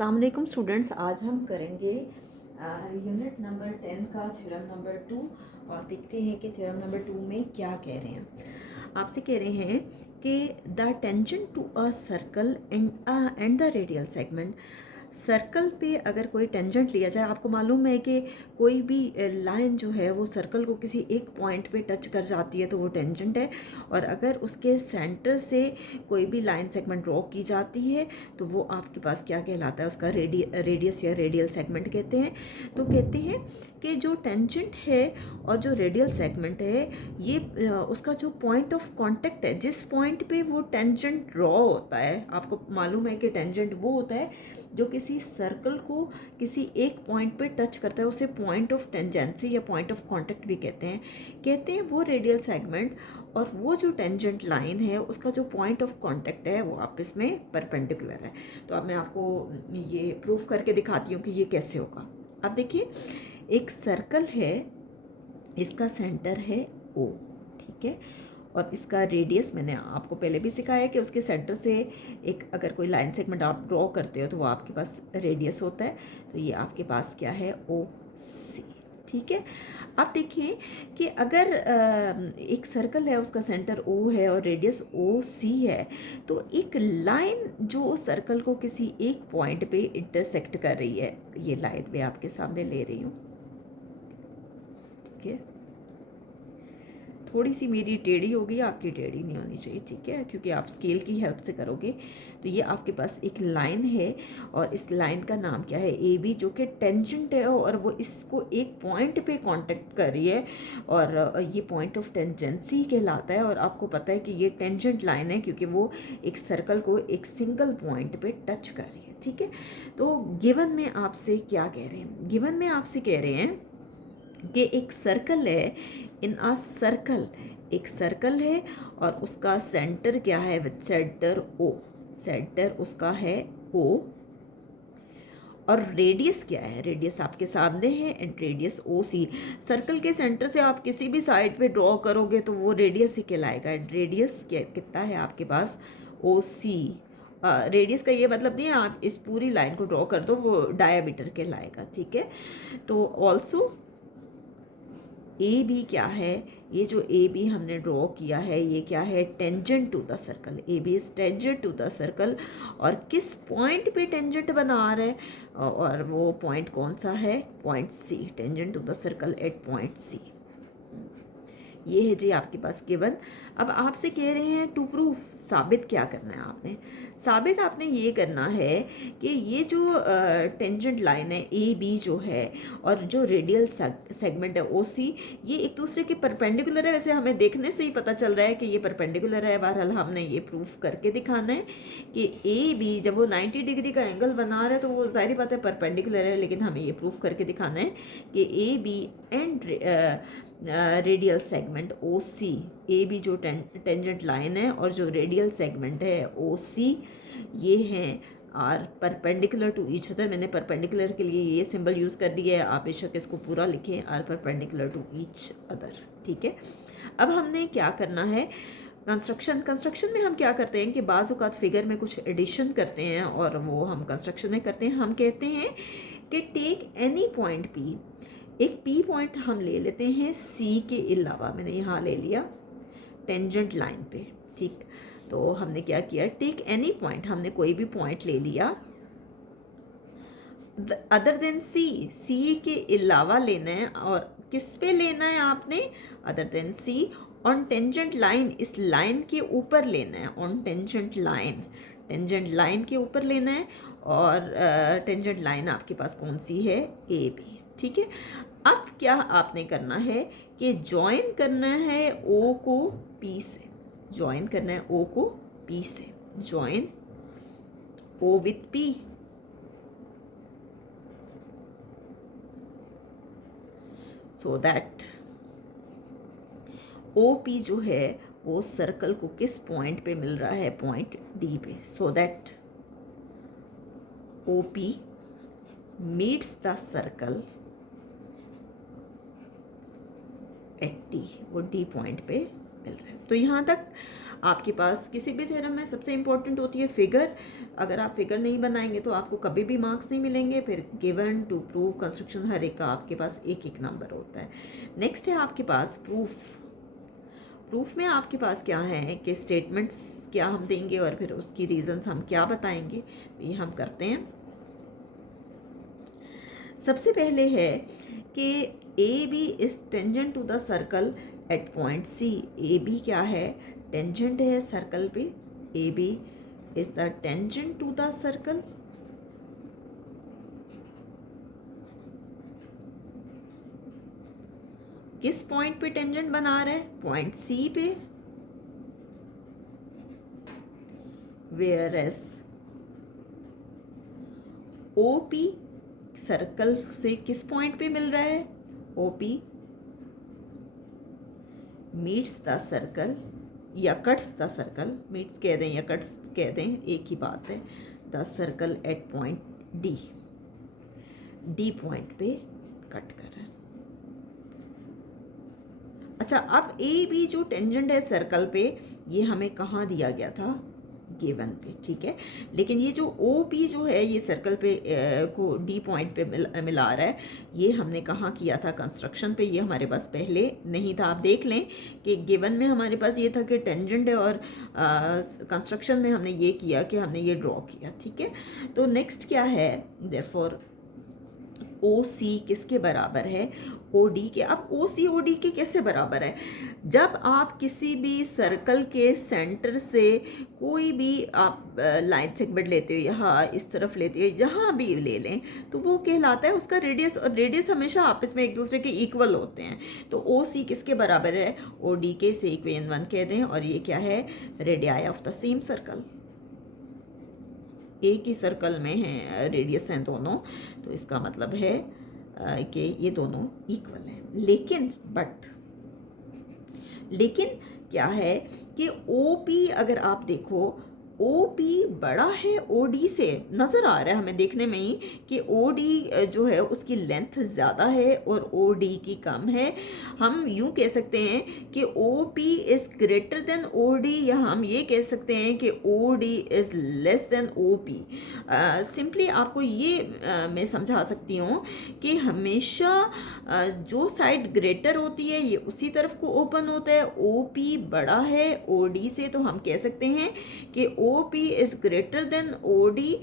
अस्सलाम वालेकुम स्टूडेंट्स, आज हम करेंगे यूनिट नंबर 10 का थ्योरम नंबर 2 और देखते हैं कि थ्योरम नंबर 2 में क्या कह रहे हैं। आपसे कह रहे हैं कि the tangent to a circle and the radial segment. Circle पे अगर कोई टेंजेंट लिया जाए, आपको मालूम है कि कोई भी लाइन जो है वो सर्कल को किसी एक पॉइंट पे टच कर जाती है तो वो टेंजेंट है, और अगर उसके सेंटर से कोई भी लाइन सेगमेंट ड्रॉ की जाती है तो वो आपके पास क्या कहलाता है, उसका रेडियस या रेडियल सेगमेंट कहते हैं। तो कहते हैं कि जो टेंजेंट है और जो रेडियल सेगमेंट है ये उसका जो पॉइंट ऑफ कांटेक्ट है, जिस पॉइंट पे वो टेंजेंट ड्रॉ होता है, आपको मालूम है कि टेंजेंट वो होता है जो किसी सर्कल को किसी एक पॉइंट पे टच करता है, उसे पॉइंट ऑफ टेंजेंसी या पॉइंट ऑफ कांटेक्ट भी कहते हैं वो रेडियल सेगमेंट और वो जो टेंजेंट लाइन है उसका जो पॉइंट ऑफ कांटेक्ट है वो आपस में परपेंडिकुलर है। तो अब मैं आपको ये प्रूफ करके दिखाती हूँ कि ये कैसे होगा। अब देखिए, एक सर्कल है, इसका सेंटर है O, ठीक है, और इसका रेडियस मैंने आपको पहले भी सिखाया है कि उसके सेंटर से एक अगर कोई लाइन सेगमेंट आप ड्रॉ करते हो तो वो आपके पास रेडियस होता है। तो ये आपके पास क्या है, OC, ठीक है। अब देखिए कि अगर एक सर्कल है, उसका सेंटर O है और रेडियस OC है, तो एक लाइन जो सर्कल को किसी एक पॉइंट पे इंटरसेक्ट कर रही है, ये लाइन मैं आपके सामने ले रही हूँ, ठीक है। थोड़ी सी मेरी टेढ़ी होगी, आपकी टेढ़ी नहीं होनी चाहिए, ठीक है, क्योंकि आप स्केल की हेल्प से करोगे। तो ये आपके पास एक लाइन है और इस लाइन का नाम क्या है, AB, जो कि टेंजेंट है और वो इसको एक पॉइंट पे कांटेक्ट कर रही है और ये पॉइंट ऑफ टेंजेंसी कहलाता है। और आपको पता है कि ये टेंजेंट लाइन है क्योंकि वो एक सर्कल को एक सिंगल पॉइंट पे टच कर रही है, ठीक है। तो गिवन में आपसे क्या कह रहे हैं, गिवन में आपसे कह रहे हैं कि एक सर्कल है, इन अ सर्कल, एक सर्कल है और उसका सेंटर क्या है, विद सेंटर O, सेंटर उसका है O, और रेडियस क्या है, रेडियस आपके सामने है एंड रेडियस OC। सर्कल के सेंटर से आप किसी भी साइड पे ड्रॉ करोगे तो वो रेडियस ही कहलाएगा। रेडियस कितना है आपके पास, OC। रेडियस का ये मतलब नहीं है आप इस पूरी लाइन को ड्रॉ कर दो, वो डायामीटर कहलाएगा, ठीक है। तो ऑल्सो ए बी क्या है, ये जो ए बी हमने ड्रॉ किया है ये क्या है, tangent to the circle. A B is tangent to the circle, और किस पॉइंट पे टेंजेंट बना रहा है, और वो पॉइंट कौन सा है, point C, tangent to the circle at point C। ये है जी आपके पास गिवन। अब आपसे कह रहे हैं टू प्रूफ, साबित क्या करना है आपने, साबित आपने ये करना है कि ये जो टेंजेंट लाइन है AB जो है और जो रेडियल सेगमेंट है OC, ये एक दूसरे के परपेंडिकुलर है। वैसे हमें देखने से ही पता चल रहा है कि ये परपेंडिकुलर है, बहरहाल हमने ये प्रूफ करके दिखाना है कि AB जब वो 90 डिग्री का एंगल बना रहा है तो वो जाहिर बात है परपेंडिकुलर है, लेकिन हमें ये प्रूफ करके दिखाना है कि AB and radial segment OC, AB जो टेंजेंट लाइन है और जो रेडियल सेगमेंट है OC, ये हैं are perpendicular to each other. मैंने परपेंडिकुलर के लिए ये सिंबल यूज़ कर दिया है, आप बेशक इसको पूरा लिखें, are perpendicular to each other, ठीक है। अब हमने क्या करना है, कंस्ट्रक्शन में हम क्या करते हैं कि बाज़ औक़ात फिगर में कुछ एडिशन करते हैं और वो हम कंस्ट्रक्शन में करते हैं। हम कहते हैं कि टेक एनी पॉइंट P, एक P पॉइंट हम ले लेते हैं C के अलावा, मैंने यहाँ ले लिया टेंजेंट लाइन पे, ठीक। तो हमने क्या किया, टेक एनी पॉइंट, हमने कोई भी पॉइंट ले लिया अदर देन C के अलावा लेना है, और किस पे लेना है आपने, other than C, on tangent line, इस लाइन के ऊपर लेना है, on tangent line, tangent line के ऊपर लेना है, और टेंजेंट लाइन आपके पास कौन सी है, AB, ठीक है। अब क्या आपने करना है कि ज्वाइन करना है O को P से, ज्वाइन करना है O को P से, join O with P, so that OP जो है वो सर्कल को किस पॉइंट पे मिल रहा है, पॉइंट D पे, so that OP meets the circle eight D, वो D पॉइंट पे मिल रहा है। तो यहाँ तक आपके पास किसी भी थ्योरम में सबसे इम्पोर्टेंट होती है फिगर। अगर आप फिगर नहीं बनाएंगे तो आपको कभी भी मार्क्स नहीं मिलेंगे। फिर गिवन, टू प्रूव, कंस्ट्रक्शन, हर एक का आपके पास एक एक नंबर होता है। नेक्स्ट है आपके पास प्रूफ। प्रूफ में आपके पास क्या है कि स्टेटमेंट्स क्या हम देंगे और फिर उसकी रीजंस हम क्या बताएंगे, ये हम करते हैं। सबसे पहले है कि A B is tangent to the circle at point C. A B क्या है, टेंजेंट है सर्कल पे। A B is the tangent to the circle किस पॉइंट पे टेंजेंट बना रहा है, पॉइंट सी पे। Whereas O P circle से किस पॉइंट पे मिल रहा है, O P meets the circle या कट्स द सर्कल, मीट्स कह दें या कट्स कह दें एक ही बात है, the circle at point D. D point पे कट कर रहा है। अच्छा, अब ए बी जो टेंजेंट है सर्कल पे, ये हमें कहाँ दिया गया था, गिवन पे, ठीक है। लेकिन ये जो ओ पी जो है ये सर्कल पे को डी पॉइंट पे मिला रहा है, ये हमने कहाँ किया था, कंस्ट्रक्शन पे। ये हमारे पास पहले नहीं था। आप देख लें कि गिवन में हमारे पास ये था कि टेंजेंट है और कंस्ट्रक्शन में हमने ये किया कि हमने ये ड्रॉ किया, ठीक है। तो नेक्स्ट क्या है, देयरफॉर ओ सी किसके बराबर है, ओ डी के। अब ओ सी ओ डी के कैसे बराबर है, जब आप किसी भी सर्कल के सेंटर से कोई भी आप लाइन सेगमेंट लेते हो, यहाँ इस तरफ लेते हो, जहाँ भी ले लें, तो वो कहलाता है उसका रेडियस। और रेडियस हमेशा आपस में एक दूसरे के इक्वल होते हैं। तो ओ सी किसके बराबर है, ओ डी के। से इक्वेशन 1 कह दें। और ये क्या है, radii of the same circle. एक ही सर्कल में है, रेडियस हैं दोनों, तो इसका मतलब है कि ये दोनों इक्वल हैं। लेकिन क्या है कि ओ पी अगर आप देखो, ओ पी बड़ा है ओ डी से। नज़र आ रहा है हमें देखने में ही कि ओ डी जो है उसकी लेंथ ज़्यादा है और ओ डी की कम है। हम यूँ कह सकते हैं कि O P is greater than O D, या हम ये कह सकते हैं कि O D is less than O P. Simply आपको ये मैं समझा सकती हूँ कि हमेशा जो साइड ग्रेटर होती है ये उसी तरफ को ओपन होता है। ओ पी बड़ा है ओ डी से, तो हम कह सकते हैं कि O P is greater than O D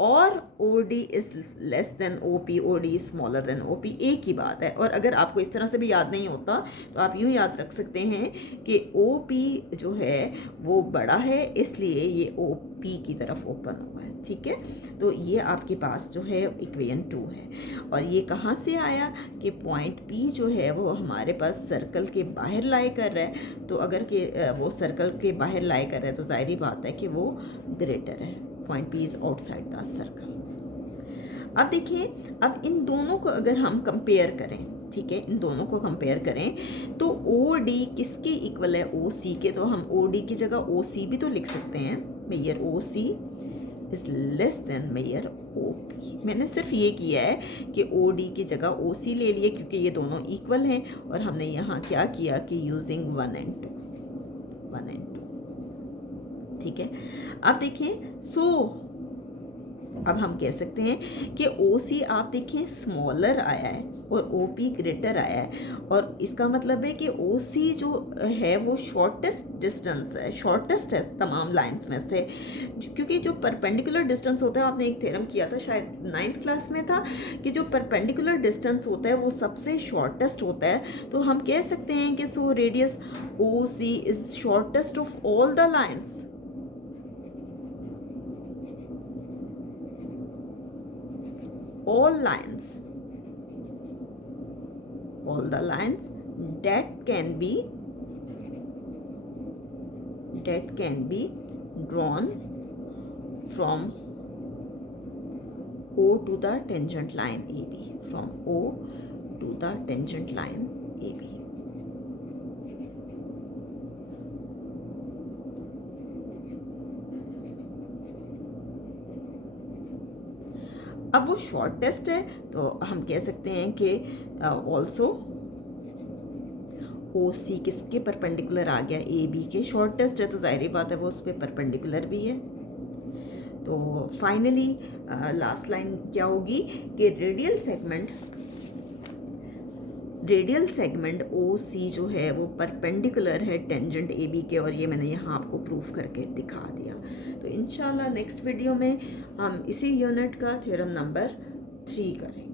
और O D is less than O P, O D is smaller than O P. एक ही बात है। और अगर आपको इस तरह से भी याद नहीं होता तो आप यूँ याद रख सकते हैं कि ओ पी जो है वो बड़ा है, इसलिए ये ओ पी की तरफ ओपन हुआ है, ठीक है। तो ये आपके पास जो है इक्वेशन 2 है। और ये कहाँ से आया कि पॉइंट पी जो है वो हमारे पास सर्कल के बाहर लाई कर रहा है। तो अगर कि वो सर्कल के बाहर लाई कर रहा है तो जाहिर बात है कि वो ग्रेटर है। Point P is outside the circle. अब देखिए, अब इन दोनों को अगर हम कंपेयर करें, ठीक है, इन दोनों को कंपेयर करें तो ओ डी किसके इक्वल है, ओ सी के। तो हम ओ डी की जगह ओ सी भी तो लिख सकते हैं। Mayor O C is less than mayor O P. मैंने सिर्फ ये किया है कि ओ डी की जगह ओ सी ले लिए क्योंकि ये दोनों इक्वल हैं। और हमने यहाँ क्या किया कि यूजिंग 1 and 2, ठीक है। अब देखिए, अब हम कह सकते हैं कि ओ सी आप देखिए स्मॉलर आया है और ओ पी ग्रेटर आया है। और इसका मतलब है कि ओ सी जो है वो शॉर्टेस्ट डिस्टेंस है, शॉर्टेस्ट है तमाम लाइंस में से। क्योंकि जो परपेंडिकुलर डिस्टेंस होता है, आपने एक थ्योरम किया था शायद 9th क्लास में था, कि जो परपेंडिकुलर डिस्टेंस होता है वो सबसे शॉर्टेस्ट होता है। तो हम कह सकते हैं कि so radius O C is shortest of all the lines. all the lines that can be drawn from O to the tangent line AB, from O to the tangent line AB। अब वो shortest है तो हम कह सकते हैं कि also ओ सी किसके परपेंडिकुलर आ गया, ए बी के। शॉर्टेस्ट है तो जाहिर बात है वो उस पर परपेंडिकुलर भी है। तो फाइनली लास्ट लाइन क्या होगी कि रेडियल सेगमेंट ओ सी जो है वो परपेंडिकुलर है टेंजेंट ए बी के, और ये मैंने यहाँ आपको प्रूफ करके दिखा दिया। तो इंशाल्लाह नेक्स्ट वीडियो में हम इसी यूनिट का थ्योरम नंबर 3 करेंगे।